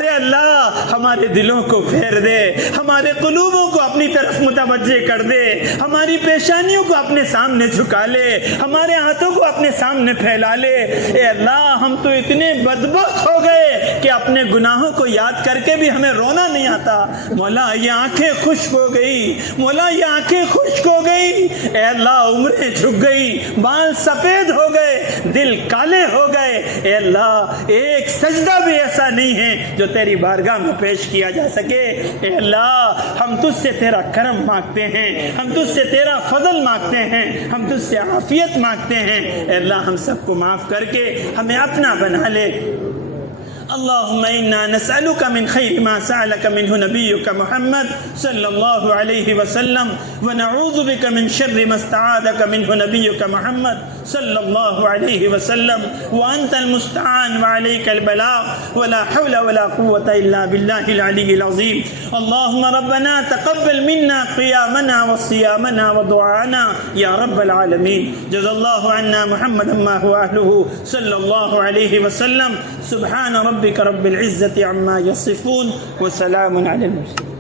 اللہ ہمارے دلوں کو پھیر دے، ہمارے قلوبوں کو اپنی طرف متوجہ کر دے، ہماری پیشانیوں کو اپنے سامنے جھکا لے، ہمارے ہاتھوں کو اپنے سامنے پھیلا لے۔ اے اللہ ہم تو اتنے بدبخت ہو گئے کہ اپنے گناہوں کو یاد کر کے بھی ہمیں رونا نہیں آتا۔ مولا یہ آنکھیں خشک ہو گئی، مولا یہ آنکھیں خشک ہو گئی، اے اللہ عمریں جھک گئی، بال سفید ہو گئے، دل کالے ہو گئے۔ اے اللہ ایک سجدہ بھی ایسا نہیں ہے جو تیری بارگاہ میں پیش کیا جا سکے۔ اے اللہ ہم تجھ سے تیرا کرم مانگتے ہیں، ہم تجھ سے تیرا فضل مانگتے ہیں، ہم تجھ سے عافیت مانگتے ہیں۔ اے اللہ ہم سب کو معاف کر کے ہمیں اپنا بنا لے۔ اللهم إنا نسألك من خير ما سألك منه نبيك محمد صلى الله عليه وسلم ونعوذ بك من شر ما استعاذك منه نبيك محمد صلی اللہ علیہ وسلم وانت المستعان وعليك البلاغ ولا حول ولا قوة الا بالله العلي العظيم اللهم ربنا تقبل منا قيامنا وصيامنا ودعاءنا يا رب العالمين جزا الله عنا محمدا ما هو اهله صلى الله عليه وسلم سبحان ربك رب العزة عما يصفون وسلام على المرسلين